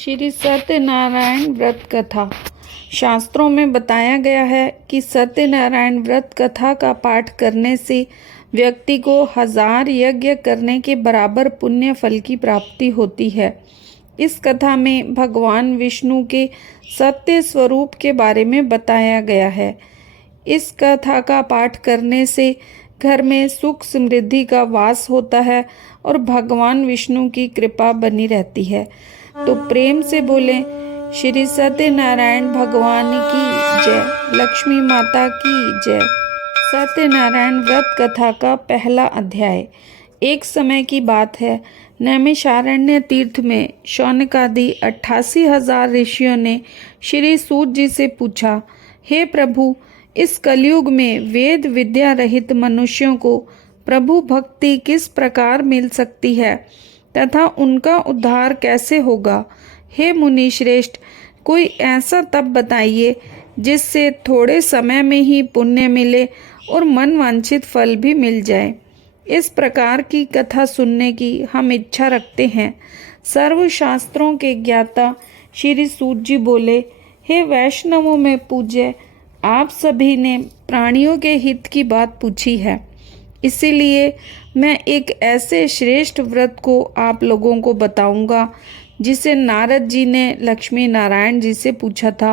श्री सत्यनारायण व्रत कथा। शास्त्रों में बताया गया है कि सत्यनारायण व्रत कथा का पाठ करने से व्यक्ति को 1000 यज्ञ करने के बराबर पुण्य फल की प्राप्ति होती है। इस कथा में भगवान विष्णु के सत्य स्वरूप के बारे में बताया गया है। इस कथा का पाठ करने से घर में सुख समृद्धि का वास होता है और भगवान विष्णु की कृपा बनी रहती है। तो प्रेम से बोलें, श्री सत्यनारायण भगवान की जय, लक्ष्मी माता की जय। सत्यनारायण व्रत कथा का पहला अध्याय। एक समय की बात है, नैमिषारण्य तीर्थ में शौनकादि 88,000 ऋषियों ने श्री सूत जी से पूछा, हे प्रभु, इस कलयुग में वेद विद्या रहित मनुष्यों को प्रभु भक्ति किस प्रकार मिल सकती है तथा उनका उद्धार कैसे होगा। हे मुनि श्रेष्ठ, कोई ऐसा तप बताइए जिससे थोड़े समय में ही पुण्य मिले और मन वांछित फल भी मिल जाए। इस प्रकार की कथा सुनने की हम इच्छा रखते हैं। सर्व शास्त्रों के ज्ञाता श्री सूत जी बोले, हे वैष्णवों में पूज्य, आप सभी ने प्राणियों के हित की बात पूछी है, इसीलिए मैं एक ऐसे श्रेष्ठ व्रत को आप लोगों को बताऊंगा जिसे नारद जी ने लक्ष्मी नारायण जी से पूछा था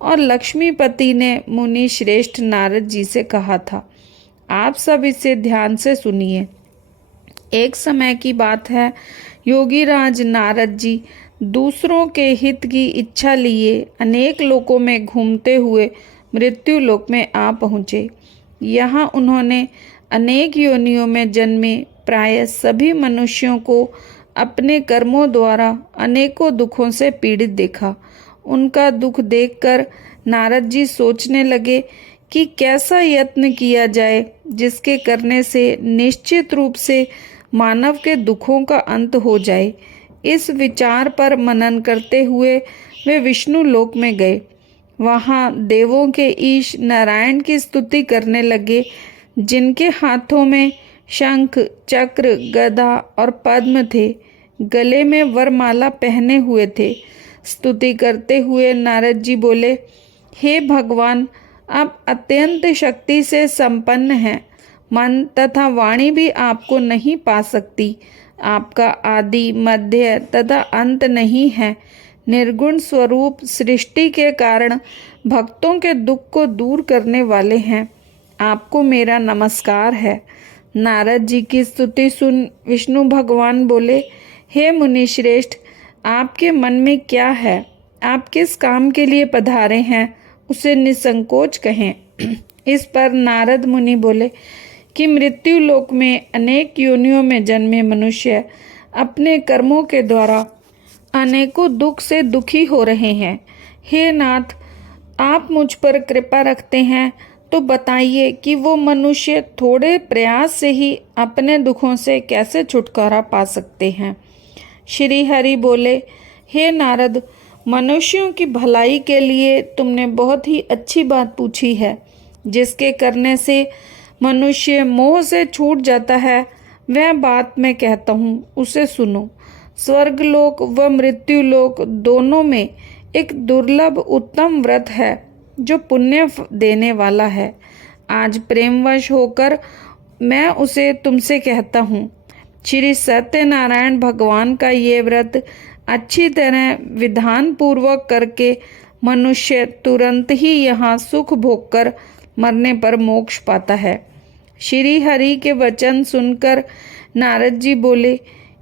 और लक्ष्मीपति ने मुनि श्रेष्ठ नारद जी से कहा था। आप सब इसे ध्यान से सुनिए। एक समय की बात है, योगीराज नारद जी दूसरों के हित की इच्छा लिए अनेक लोकों में घूमते हुए मृत्यु लोक में आ पहुँचे। यहाँ उन्होंने अनेक योनियों में जन्मे प्राय सभी मनुष्यों को अपने कर्मों द्वारा अनेकों दुखों से पीड़ित देखा। उनका दुख देखकर नारद जी सोचने लगे कि कैसा यत्न किया जाए जिसके करने से निश्चित रूप से मानव के दुखों का अंत हो जाए। इस विचार पर मनन करते हुए वे विष्णु लोक में गए। वहाँ देवों के ईश नारायण की स्तुति करने लगे, जिनके हाथों में शंख चक्र गदा और पद्म थे, गले में वरमाला पहने हुए थे। स्तुति करते हुए नारद जी बोले, हे भगवान, आप अत्यंत शक्ति से संपन्न हैं। मन तथा वाणी भी आपको नहीं पा सकती। आपका आदि मध्य तथा अंत नहीं है। निर्गुण स्वरूप सृष्टि के कारण भक्तों के दुख को दूर करने वाले हैं। आपको मेरा नमस्कार है। नारद जी की स्तुति सुन विष्णु भगवान बोले, हे मुनि श्रेष्ठ, आपके मन में क्या है? आप किस काम के लिए पधारे हैं, उसे निसंकोच कहें। इस पर नारद मुनि बोले कि मृत्यु लोक में अनेक योनियों में जन्मे मनुष्य अपने कर्मों के द्वारा अनेकों दुख से दुखी हो रहे हैं। हे नाथ, आप मुझ पर कृपा रखते हैं तो बताइए कि वो मनुष्य थोड़े प्रयास से ही अपने दुखों से कैसे छुटकारा पा सकते हैं। श्री हरि बोले, हे नारद, मनुष्यों की भलाई के लिए तुमने बहुत ही अच्छी बात पूछी है। जिसके करने से मनुष्य मोह से छूट जाता है, वह बात मैं कहता हूँ, उसे सुनो। स्वर्गलोक व मृत्युलोक दोनों में एक दुर्लभ उत्तम व्रत है जो पुण्य देने वाला है। आज प्रेमवश होकर मैं उसे तुमसे कहता हूँ। श्री सत्यनारायण भगवान का ये व्रत अच्छी तरह विधान पूर्वक करके मनुष्य तुरंत ही यहाँ सुख भोगकर मरने पर मोक्ष पाता है। श्री हरि के वचन सुनकर नारद जी बोले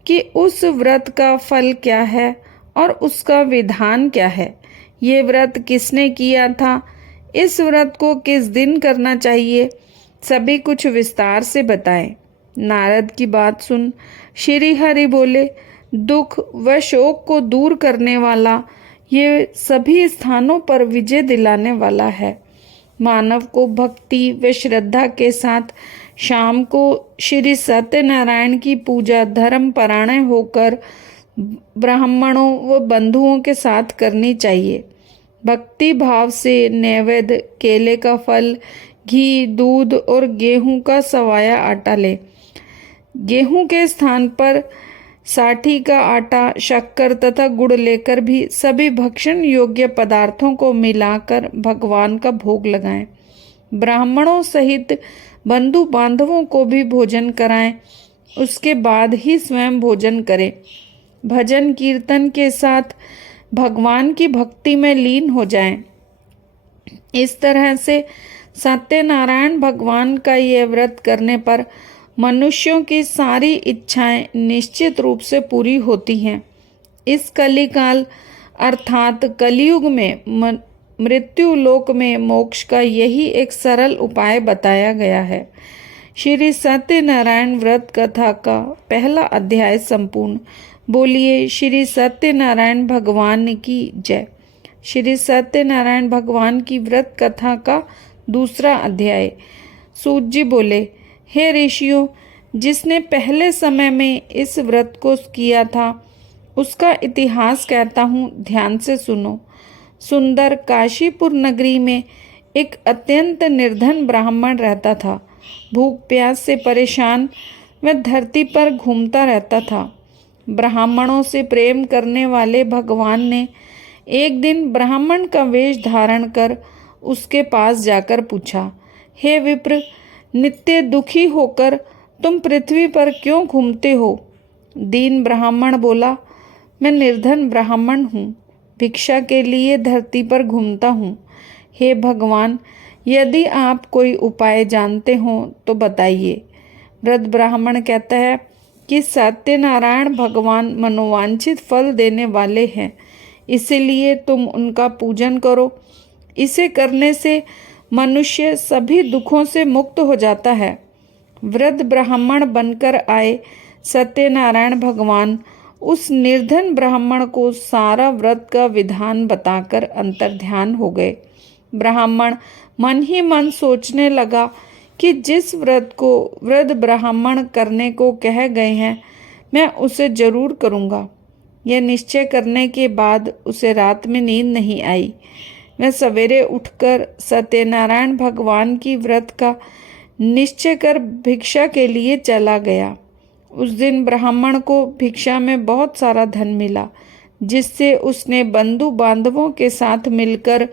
कि उस व्रत का फल क्या है और उसका विधान क्या है। ये व्रत किसने किया था? इस व्रत को किस दिन करना चाहिए? सभी कुछ विस्तार से बताएं। नारद की बात सुन श्री हरि बोले, दुख व शोक को दूर करने वाला, ये सभी स्थानों पर विजय दिलाने वाला है। मानव को भक्ति व श्रद्धा के साथ शाम को श्री सत्यनारायण की पूजा धर्म परायण होकर ब्राह्मणों व बंधुओं के साथ करनी चाहिए। भक्ति भाव से नैवेद्य केले का फल, घी, दूध और गेहूं का सवाया आटा ले। गेहूं के स्थान पर साठी का आटा, शक्कर तथा गुड़ लेकर भी सभी भक्षण योग्य पदार्थों को मिलाकर भगवान का भोग लगाएं। ब्राह्मणों सहित बंधु बांधवों को भी भोजन कराएं, उसके बाद ही स्वयं भोजन करें। भजन कीर्तन के साथ भगवान की भक्ति में लीन हो जाएं। इस तरह से सत्यनारायण भगवान का ये व्रत करने पर मनुष्यों की सारी इच्छाएं निश्चित रूप से पूरी होती हैं। इस कलिकाल अर्थात कलयुग में मृत्यु लोक में मोक्ष का यही एक सरल उपाय बताया गया है। श्री सत्यनारायण व्रत कथा का पहला अध्याय संपूर्ण। बोलिए श्री सत्यनारायण भगवान की जय। श्री सत्यनारायण भगवान की व्रत कथा का दूसरा अध्याय। सूत जी बोले, हे ऋषियों, जिसने पहले समय में इस व्रत को किया था उसका इतिहास कहता हूँ, ध्यान से सुनो। सुंदर काशीपुर नगरी में एक अत्यंत निर्धन ब्राह्मण रहता था। भूख प्यास से परेशान वह धरती पर घूमता रहता था। ब्राह्मणों से प्रेम करने वाले भगवान ने एक दिन ब्राह्मण का वेश धारण कर उसके पास जाकर पूछा, हे विप्र, नित्य दुखी होकर तुम पृथ्वी पर क्यों घूमते हो? दीन ब्राह्मण बोला, मैं निर्धन ब्राह्मण हूँ, भिक्षा के लिए धरती पर घूमता हूँ। हे भगवान, यदि आप कोई उपाय जानते हो तो बताइए। वृद्ध ब्राह्मण कहता है कि सत्यनारायण भगवान मनोवांछित फल देने वाले हैं, इसलिए तुम उनका पूजन करो। इसे करने से मनुष्य सभी दुखों से मुक्त हो जाता है। वृद्ध ब्राह्मण बनकर आए सत्यनारायण भगवान उस निर्धन ब्राह्मण को सारा व्रत का विधान बताकर अंतर्ध्यान हो गए। ब्राह्मण मन ही मन सोचने लगा कि जिस व्रत को वृद्ध ब्राह्मण करने को कह गए हैं, मैं उसे जरूर करूँगा। यह निश्चय करने के बाद उसे रात में नींद नहीं आई। वह सवेरे उठकर सत्यनारायण भगवान की व्रत का निश्चय कर भिक्षा के लिए चला गया। उस दिन ब्राह्मण को भिक्षा में बहुत सारा धन मिला, जिससे उसने बंधु बांधवों के साथ मिलकर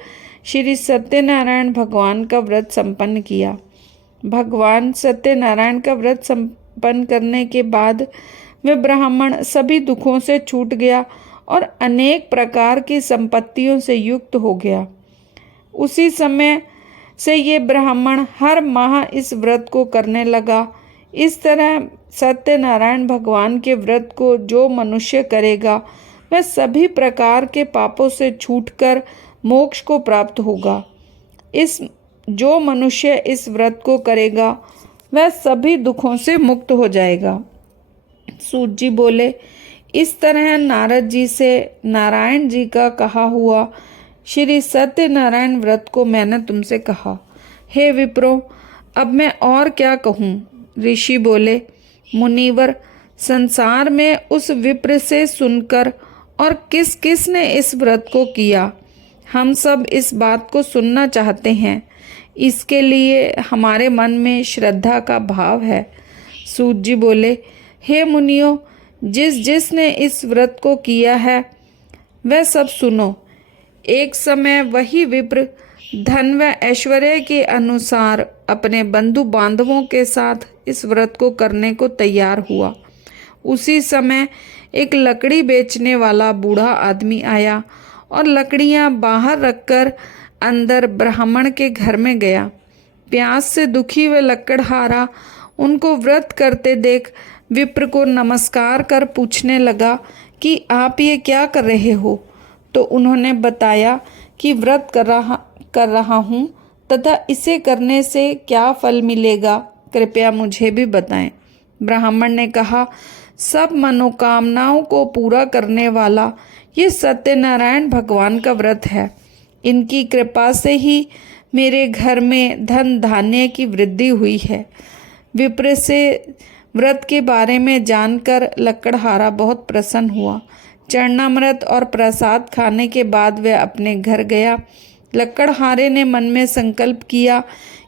श्री सत्यनारायण भगवान का व्रत संपन्न किया। भगवान सत्यनारायण का व्रत संपन्न करने के बाद वह ब्राह्मण सभी दुखों से छूट गया और अनेक प्रकार की संपत्तियों से युक्त हो गया। उसी समय से ये ब्राह्मण हर माह इस व्रत को करने लगा। इस तरह सत्यनारायण भगवान के व्रत को जो मनुष्य करेगा वह सभी प्रकार के पापों से छूटकर मोक्ष को प्राप्त होगा। जो मनुष्य इस व्रत को करेगा वह सभी दुखों से मुक्त हो जाएगा। सूत जी बोले, इस तरह नारद जी से नारायण जी का कहा हुआ श्री सत्यनारायण व्रत को मैंने तुमसे कहा। हे विप्रो, अब मैं और क्या कहूँ? ऋषि बोले, मुनिवर, संसार में उस विप्र से सुनकर और किस किस ने इस व्रत को किया, हम सब इस बात को सुनना चाहते हैं। इसके लिए हमारे मन में श्रद्धा का भाव है। सूत जी बोले, हे मुनियों, जिसने इस व्रत को किया है वह सब सुनो। एक समय वही विप्र धन व ऐश्वर्य के अनुसार अपने बंधु बांधवों के साथ इस व्रत को करने को तैयार हुआ। उसी समय एक लकड़ी बेचने वाला बूढ़ा आदमी आया और लकड़ियां बाहर रखकर अंदर ब्राह्मण के घर में गया। प्यास से दुखी व लकड़हारा उनको व्रत करते देख विप्र को नमस्कार कर पूछने लगा कि आप ये क्या कर रहे हो? तो उन्होंने बताया कि व्रत कर रहा हूँ तथा इसे करने से क्या फल मिलेगा, कृपया मुझे भी बताएं। ब्राह्मण ने कहा, सब मनोकामनाओं को पूरा करने वाला ये सत्यनारायण भगवान का व्रत है। इनकी कृपा से ही मेरे घर में धन धान्य की वृद्धि हुई है। विप्र से व्रत के बारे में जानकर लकड़हारा बहुत प्रसन्न हुआ। चरणामृत और प्रसाद खाने के बाद वह अपने घर गया। लकड़हारे ने मन में संकल्प किया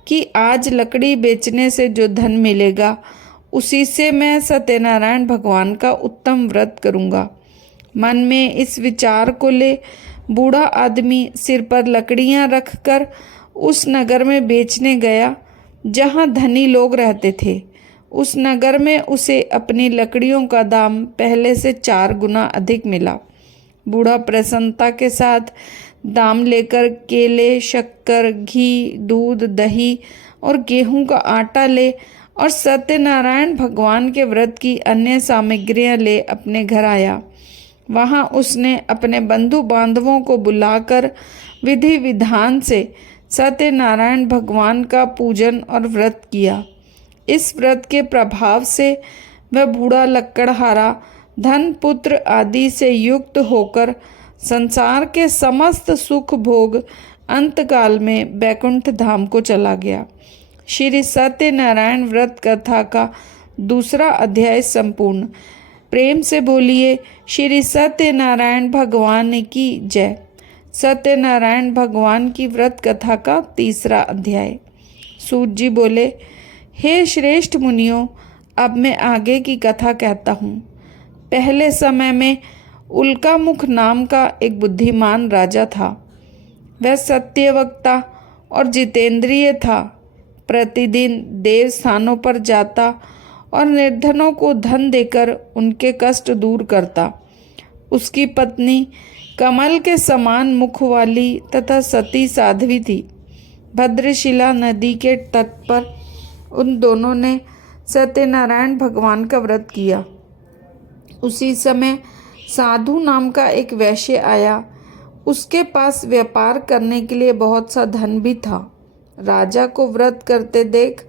कि आज लकड़ी बेचने से जो धन मिलेगा उसी से मैं सत्यनारायण भगवान का उत्तम व्रत करूँगा। मन में इस विचार को ले बूढ़ा आदमी सिर पर लकड़ियाँ रखकर उस नगर में बेचने गया जहाँ धनी लोग रहते थे। उस नगर में उसे अपनी लकड़ियों का दाम पहले से 4 गुना अधिक मिला। बूढ़ा प्रसन्नता के साथ दाम लेकर केले, शक्कर, घी, दूध, दही और गेहूं का आटा ले और सत्यनारायण भगवान के व्रत की अन्य सामग्रियां ले अपने घर आया। वहां उसने अपने बंधु बांधवों को बुलाकर विधि विधान से सत्यनारायण भगवान का पूजन और व्रत किया। इस व्रत के प्रभाव से वह बूढ़ा लकड़हारा धन, पुत्र आदि से युक्त होकर संसार के समस्त सुख भोग अंतकाल में बैकुंठ धाम को चला गया। श्री सत्यनारायण व्रत कथा का 2 अध्याय संपूर्ण। प्रेम से बोलिए श्री सत्यनारायण भगवान की जय। सत्यनारायण भगवान की व्रत कथा का 3 अध्याय। सूत जी बोले, हे श्रेष्ठ मुनियों, अब मैं आगे की कथा कहता हूँ। पहले समय में उल्कामुख नाम का एक बुद्धिमान राजा था। वह सत्यवक्ता और जितेंद्रिय था। प्रतिदिन देव स्थानों पर जाता और निर्धनों को धन देकर उनके कष्ट दूर करता। उसकी पत्नी कमल के समान मुख वाली तथा सती साध्वी थी। भद्रशिला नदी के तट पर उन दोनों ने सत्यनारायण भगवान का व्रत किया। उसी समय साधु नाम का एक वैश्य आया। उसके पास व्यापार करने के लिए बहुत सा धन भी था। राजा को व्रत करते देख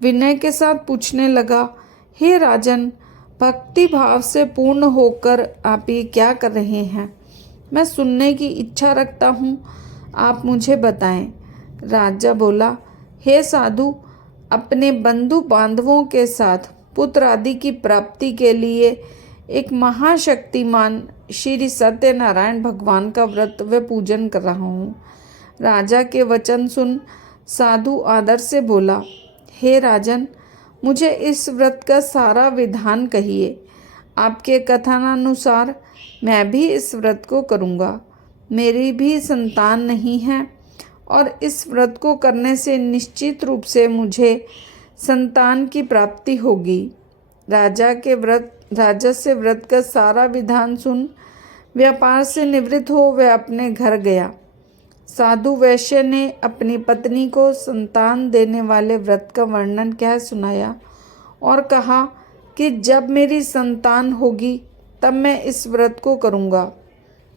विनय के साथ पूछने लगा, हे राजन, भक्ति भाव से पूर्ण होकर आप ये क्या कर रहे हैं? मैं सुनने की इच्छा रखता हूँ, आप मुझे बताएं। राजा बोला, हे साधु, अपने बंधु बांधवों के साथ पुत्र आदि की प्राप्ति के लिए एक महाशक्तिमान श्री सत्यनारायण भगवान का व्रत व पूजन कर रहा हूँ। राजा के वचन सुन साधु आदर से बोला, हे राजन, मुझे इस व्रत का सारा विधान कहिए। आपके कथनानुसार मैं भी इस व्रत को करूँगा। मेरी भी संतान नहीं है और इस व्रत को करने से निश्चित रूप से मुझे संतान की प्राप्ति होगी। राजा से व्रत का सारा विधान सुन व्यापार से निवृत्त हो वह अपने घर गया। साधु वैश्य ने अपनी पत्नी को संतान देने वाले व्रत का वर्णन कह सुनाया और कहा कि जब मेरी संतान होगी तब मैं इस व्रत को करूँगा।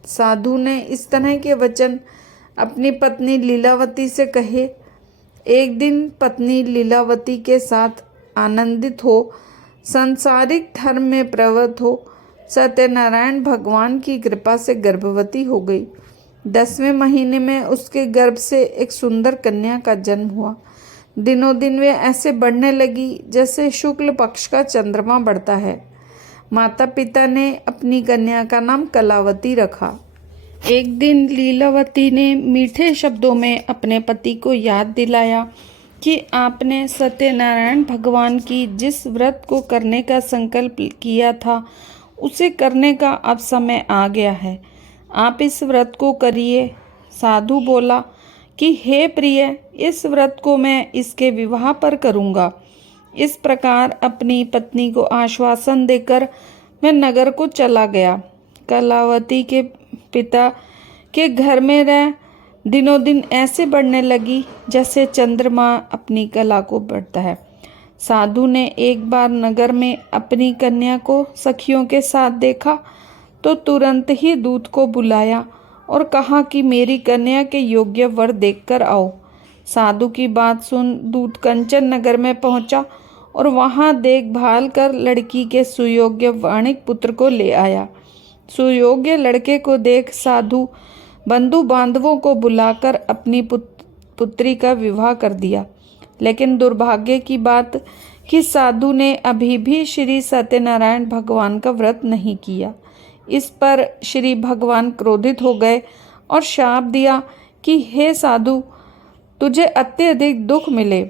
साधु ने इस तरह के वचन अपनी पत्नी लीलावती से कहे। एक दिन पत्नी लीलावती के साथ आनंदित हो सांसारिक धर्म में प्रवृत्त हो सत्यनारायण भगवान की कृपा से गर्भवती हो गई। 10वें महीने में उसके गर्भ से एक सुंदर कन्या का जन्म हुआ। दिनों दिन वे ऐसे बढ़ने लगी जैसे शुक्ल पक्ष का चंद्रमा बढ़ता है। माता पिता ने अपनी कन्या का नाम कलावती रखा। एक दिन लीलावती ने मीठे शब्दों में अपने पति को याद दिलाया कि आपने सत्यनारायण भगवान की जिस व्रत को करने का संकल्प किया था उसे करने का अब समय आ गया है। आप इस व्रत को करिए। साधु बोला कि हे प्रिय, इस व्रत को मैं इसके विवाह पर करूँगा। इस प्रकार अपनी पत्नी को आश्वासन देकर मैं नगर को चला गया। कलावती के पिता के घर में रह दिनों दिन ऐसे बढ़ने लगी जैसे चंद्रमा अपनी कला को बढ़ता है। साधु ने एक बार नगर में अपनी कन्या को सखियों के साथ देखा तो तुरंत ही दूत को बुलाया और कहा कि मेरी कन्या के योग्य वर देखकर आओ। साधु की बात सुन दूत कंचन नगर में पहुंचा और वहां देखभाल कर लड़की के सुयोग्य वाणिक पुत्र को ले आया। सुयोग्य लड़के को देख साधु बंधु बांधवों को बुलाकर अपनी पुत्री का विवाह कर दिया। लेकिन दुर्भाग्य की बात कि साधु ने अभी भी श्री सत्यनारायण भगवान का व्रत नहीं किया। इस पर श्री भगवान क्रोधित हो गए और शाप दिया कि हे साधु, तुझे अत्यधिक दुख मिले।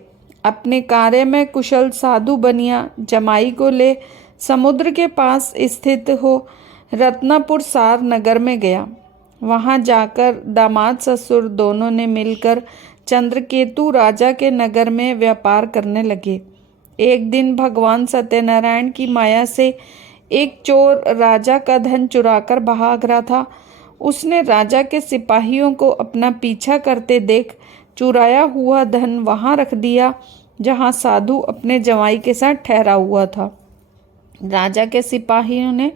अपने कार्य में कुशल साधु बनिया जमाई को ले समुद्र के पास स्थित हो रत्नापुर सार नगर में गया। वहां जाकर दामाद ससुर दोनों ने मिलकर चंद्रकेतु राजा के नगर में व्यापार करने लगे। एक दिन भगवान सत्यनारायण की माया से एक चोर राजा का धन चुराकर भाग रहा था। उसने राजा के सिपाहियों को अपना पीछा करते देख चुराया हुआ धन वहां रख दिया जहां साधु अपने जमाई के साथ ठहरा हुआ था। राजा के सिपाहियों ने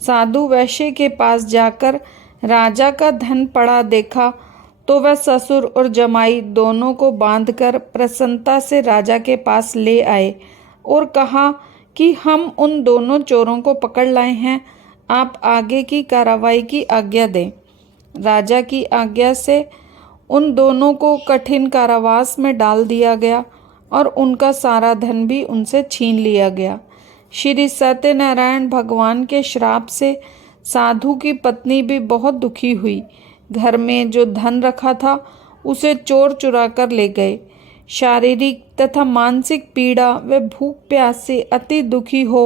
साधु वैश्य के पास जाकर राजा का धन पड़ा देखा तो वह ससुर और जमाई दोनों को बांधकर प्रसन्नता से राजा के पास ले आए और कहा कि हम उन दोनों चोरों को पकड़ लाए हैं, आप आगे की कार्रवाई की आज्ञा दें। राजा की आज्ञा से उन दोनों को कठिन कारावास में डाल दिया गया और उनका सारा धन भी उनसे छीन लिया गया। श्री सत्यनारायण भगवान के श्राप से साधु की पत्नी भी बहुत दुखी हुई। घर में जो धन रखा था उसे चोर चुरा कर ले गए। शारीरिक तथा मानसिक पीड़ा व भूख प्यास से अति दुखी हो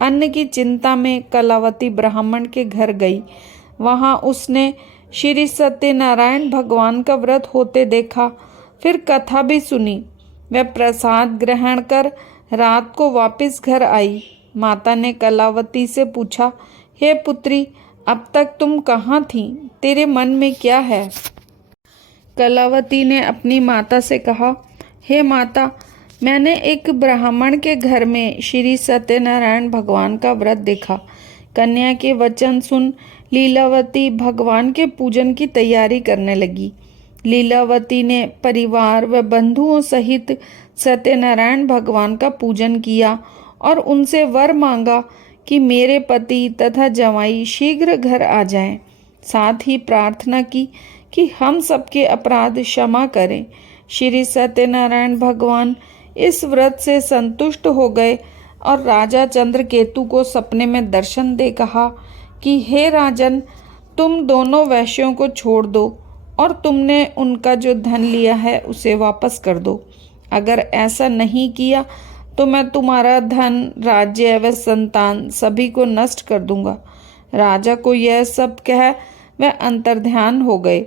अन्न की चिंता में कलावती ब्राह्मण के घर गई। वहां उसने श्री सत्यनारायण भगवान का व्रत होते देखा, फिर कथा भी सुनी। वह प्रसाद ग्रहण कर रात को वापस घर आई। माता ने कलावती से पूछा, हे पुत्री, अब तक तुम कहाँ थी? तेरे मन में क्या है? कलावती ने अपनी माता से कहा, हे माता, मैंने एक ब्राह्मण के घर में श्री सत्यनारायण भगवान का व्रत देखा। कन्या के वचन सुन लीलावती भगवान के पूजन की तैयारी करने लगी। लीलावती ने परिवार व बंधुओं सहित सत्यनारायण भगवान का पूजन किया और उनसे वर मांगा कि मेरे पति तथा जमाई शीघ्र घर आ जाएं। साथ ही प्रार्थना की कि हम सबके अपराध क्षमा करें। श्री सत्यनारायण भगवान इस व्रत से संतुष्ट हो गए और राजा चंद्रकेतु को सपने में दर्शन दे कहा कि हे राजन, तुम दोनों वैश्यों को छोड़ दो और तुमने उनका जो धन लिया है उसे वापस कर दो। अगर ऐसा नहीं किया तो मैं तुम्हारा धन, राज्य व संतान सभी को नष्ट कर दूंगा। राजा को यह सब कह वह अंतर्ध्यान हो गए।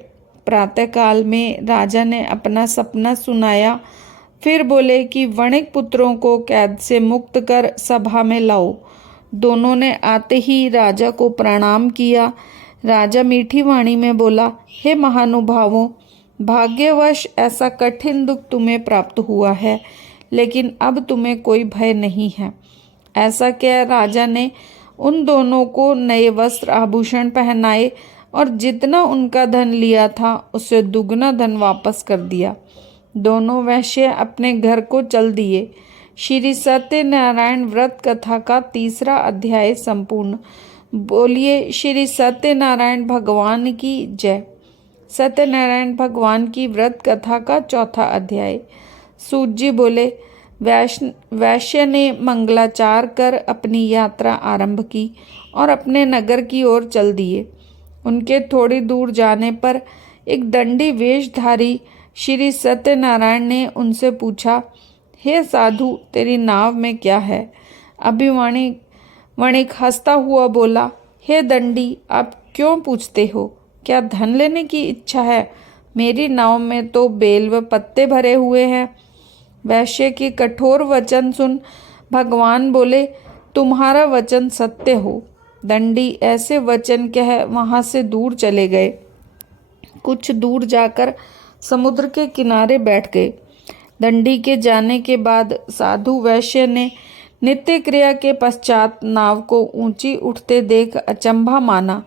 प्रातःकाल में राजा ने अपना सपना सुनाया, फिर बोले कि वणिक पुत्रों को कैद से मुक्त कर सभा में लाओ। दोनों ने आते ही राजा को प्रणाम किया। राजा मीठी वाणी में बोला, हे महानुभावों, भाग्यवश ऐसा कठिन दुख तुम्हें प्राप्त हुआ है, लेकिन अब तुम्हें कोई भय नहीं है। ऐसा कह राजा ने उन दोनों को नए वस्त्र आभूषण पहनाए और जितना उनका धन लिया था उससे दुगना धन वापस कर दिया। दोनों वैश्य अपने घर को चल दिए। श्री सत्यनारायण व्रत कथा का 3रा अध्याय संपूर्ण। बोलिए श्री सत्यनारायण भगवान की जय। सत्यनारायण भगवान की व्रत कथा का 4था अध्याय। सूत जी बोले, वैश्य ने मंगलाचार कर अपनी यात्रा आरंभ की और अपने नगर की ओर चल दिए। उनके थोड़ी दूर जाने पर एक दंडी वेशधारी श्री सत्यनारायण ने उनसे पूछा, हे साधु, तेरी नाव में क्या है? वणिक हंसता हुआ बोला, हे दंडी, आप क्यों पूछते हो? क्या धन लेने की इच्छा है? मेरी नाव में तो बेल व पत्ते भरे हुए हैं। वैश्य के कठोर वचन सुन भगवान बोले, तुम्हारा वचन सत्य हो। दंडी ऐसे वचन कह वहां से दूर चले गए। कुछ दूर जाकर समुद्र के किनारे बैठ गए। दंडी के जाने के बाद साधु वैश्य ने नित्य क्रिया के पश्चात नाव को ऊंची उठते देख अचंभा माना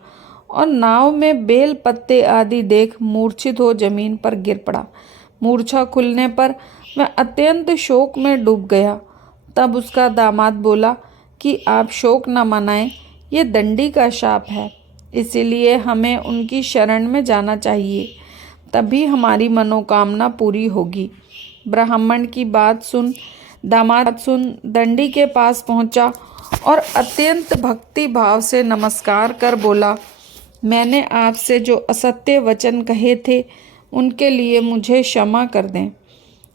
और नाव में बेल पत्ते आदि देख मूर्छित हो जमीन पर गिर पड़ा। मूर्छा खुलने पर वह अत्यंत शोक में डूब गया। तब उसका दामाद बोला कि आप शोक न मनाएं, ये दंडी का शाप है, इसीलिए हमें उनकी शरण में जाना चाहिए, तभी हमारी मनोकामना पूरी होगी। ब्राह्मण की बात सुन दामाद दंडी के पास पहुंचा और अत्यंत भक्ति भाव से नमस्कार कर बोला, मैंने आपसे जो असत्य वचन कहे थे उनके लिए मुझे क्षमा कर दें।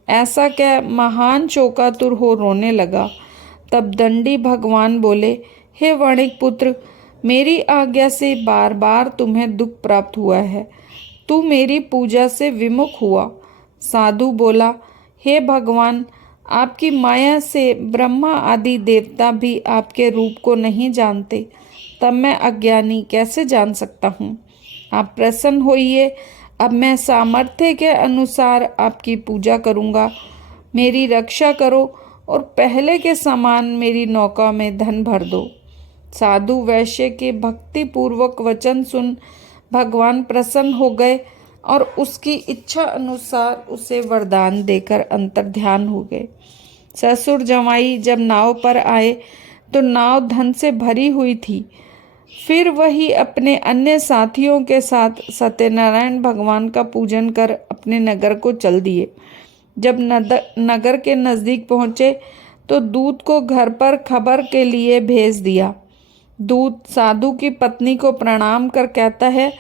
ऐसा कह महान शोकातुर हो रोने लगा। तब दंडी भगवान बोले, हे वणिक पुत्र, मेरी आज्ञा से बार बार तुम्हें दुख प्राप्त हुआ है। तू मेरी पूजा से विमुख हुआ। साधु बोला, हे भगवान, आपकी माया से ब्रह्मा आदि देवता भी आपके रूप को नहीं जानते, तब मैं अज्ञानी कैसे जान सकता हूँ। आप प्रसन्न होइए, अब मैं सामर्थ्य के अनुसार आपकी पूजा करूँगा। मेरी रक्षा करो और पहले के समान मेरी नौका में धन भर दो। साधु वैश्य के भक्ति पूर्वक वचन सुन भगवान प्रसन्न हो गए और उसकी इच्छा अनुसार उसे वरदान देकर अंतर्ध्यान हो गए। ससुर जमाई जब नाव पर आए तो नाव धन से भरी हुई थी। फिर वही अपने अन्य साथियों के साथ सत्यनारायण भगवान का पूजन कर अपने नगर को चल दिए। जब नगर के नज़दीक पहुँचे तो दूत को घर पर खबर के लिए भेज दिया। दूत साधु की पत्नी को प्रणाम कर कहता है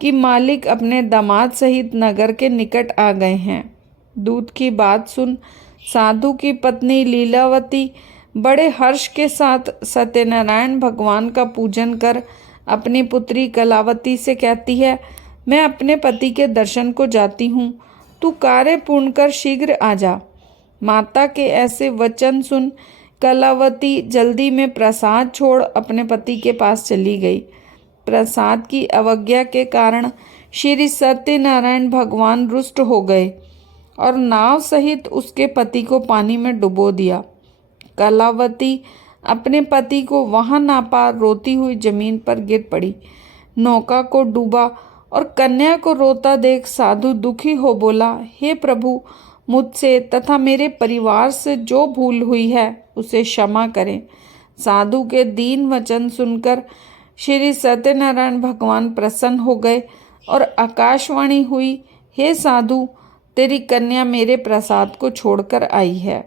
कि मालिक अपने दामाद सहित नगर के निकट आ गए हैं। दूत की बात सुन साधु की पत्नी लीलावती बड़े हर्ष के साथ सत्यनारायण भगवान का पूजन कर अपनी पुत्री कलावती से कहती है, मैं अपने पति के दर्शन को जाती हूँ, तू कार्य पूर्ण कर शीघ्र आ जा। माता के ऐसे वचन सुन कलावती जल्दी में प्रसाद छोड़ अपने पति के पास चली गई। प्रसाद की अवज्ञा के कारण श्री सत्यनारायण भगवान रुष्ट हो गए और नाव सहित उसके पति को पानी में डुबो दिया। कलावती अपने पति को वहां ना पा रोती हुई जमीन पर गिर पड़ी। नौका को डूबा और कन्या को रोता देख साधु दुखी हो बोला, हे प्रभु, मुझसे तथा मेरे परिवार से जो भूल हुई है उसे क्षमा करें। साधु के दीन वचन सुनकर श्री सत्यनारायण भगवान प्रसन्न हो गए और आकाशवाणी हुई, हे साधु, तेरी कन्या मेरे प्रसाद को छोड़कर आई है,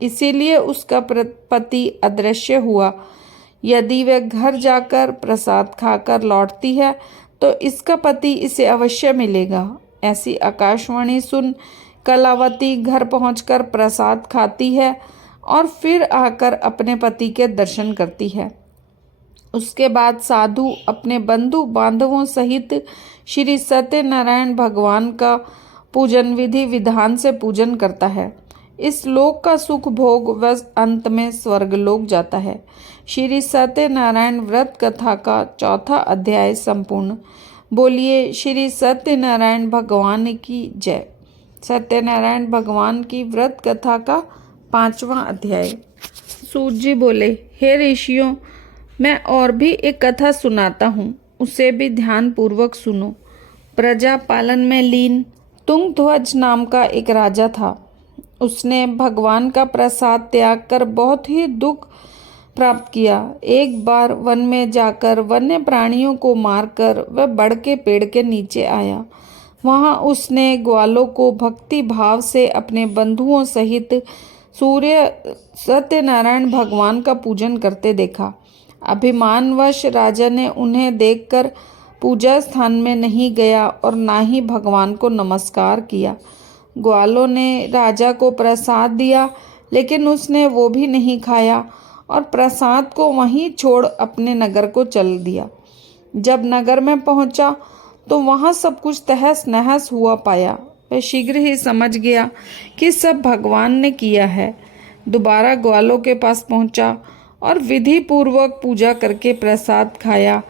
इसीलिए उसका पति अदृश्य हुआ। यदि वह घर जाकर प्रसाद खाकर लौटती है तो इसका पति इसे अवश्य मिलेगा। ऐसी आकाशवाणी सुन कलावती घर पहुंचकर प्रसाद खाती है और फिर आकर अपने पति के दर्शन करती है। उसके बाद साधु अपने बंधु बांधवों सहित श्री सत्यनारायण भगवान का पूजन विधि विधान से पूजन करता है। इस लोक का सुख भोग वह अंत में स्वर्ग लोक जाता है। श्री सत्यनारायण व्रत कथा का 4था अध्याय संपूर्ण। बोलिए श्री सत्यनारायण भगवान की जय। सत्यनारायण भगवान की व्रत कथा का 5वां अध्याय। सूत जी बोले, हे ऋषियों, मैं और भी एक कथा सुनाता हूँ, उसे भी ध्यान पूर्वक सुनो। प्रजा पालन में लीन तुंगध्वज नाम का एक राजा था। उसने भगवान का प्रसाद त्याग कर बहुत ही दुख प्राप्त किया। एक बार वन में जाकर वन्य प्राणियों को मारकर वह बड़ के पेड़ के नीचे आया। वहां उसने ग्वालों को भक्ति भाव से अपने बंधुओं सहित सूर्य सत्यनारायण भगवान का पूजन करते देखा। अभिमानवश राजा ने उन्हें देखकर पूजा स्थान में नहीं गया और ना ही भगवान को नमस्कार किया। ग्वालों ने राजा को प्रसाद दिया, लेकिन उसने वो भी नहीं खाया और प्रसाद को वहीं छोड़ अपने नगर को चल दिया। जब नगर में पहुंचा तो वहां सब कुछ तहस नहस हुआ पाया। वह शीघ्र ही समझ गया कि सब भगवान ने किया है। दोबारा ग्वालों के पास पहुंचा और विधि पूर्वक पूजा करके प्रसाद खाया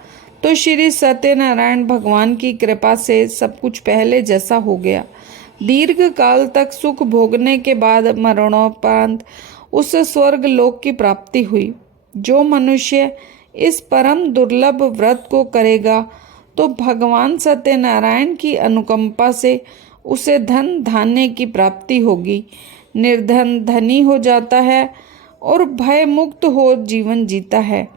तो श्री सत्यनारायण भगवान की कृपा से सब कुछ पहले जैसा हो गया। दीर्घ काल तक सुख भोगने के बाद मरणोपरांत उस स्वर्ग लोक की प्राप्ति हुई। जो मनुष्य इस परम दुर्लभ व्रत को करेगा तो भगवान सत्यनारायण की अनुकंपा से उसे धन धान्य की प्राप्ति होगी। निर्धन धनी हो जाता है और भय मुक्त हो जीवन जीता है।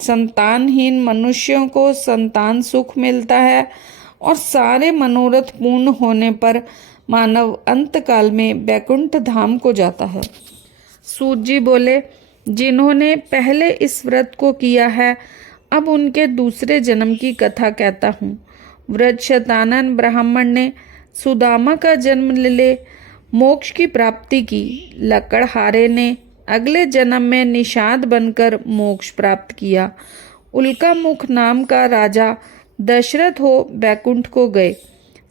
संतानहीन मनुष्यों को संतान सुख मिलता है और सारे मनोरथ पूर्ण होने पर मानव अंतकाल में वैकुंठ धाम को जाता है। सूत जी बोले, जिन्होंने पहले इस व्रत को किया है, अब उनके दूसरे जन्म की कथा कहता हूँ। व्रत शतानन ब्राह्मण ने सुदामा का जन्म ले मोक्ष की प्राप्ति की। लकड़हारे ने अगले जन्म में निषाद बनकर मोक्ष प्राप्त किया। उल्का मुख नाम का राजा दशरथ हो बैकुंठ को गए।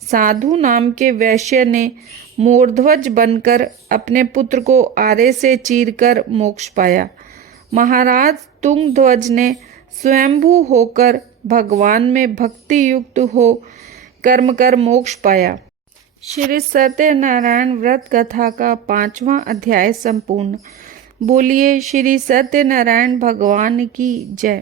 साधु नाम के वैश्य ने मोरध्वज बनकर अपने पुत्र को आरे से चीरकर मोक्ष पाया। महाराज तुंगध्वज ने स्वयंभू होकर भगवान में भक्ति युक्त हो कर्म कर मोक्ष पाया। श्री सत्यनारायण व्रत कथा का 5वां अध्याय संपूर्ण। बोलिए श्री सत्यनारायण भगवान की जय।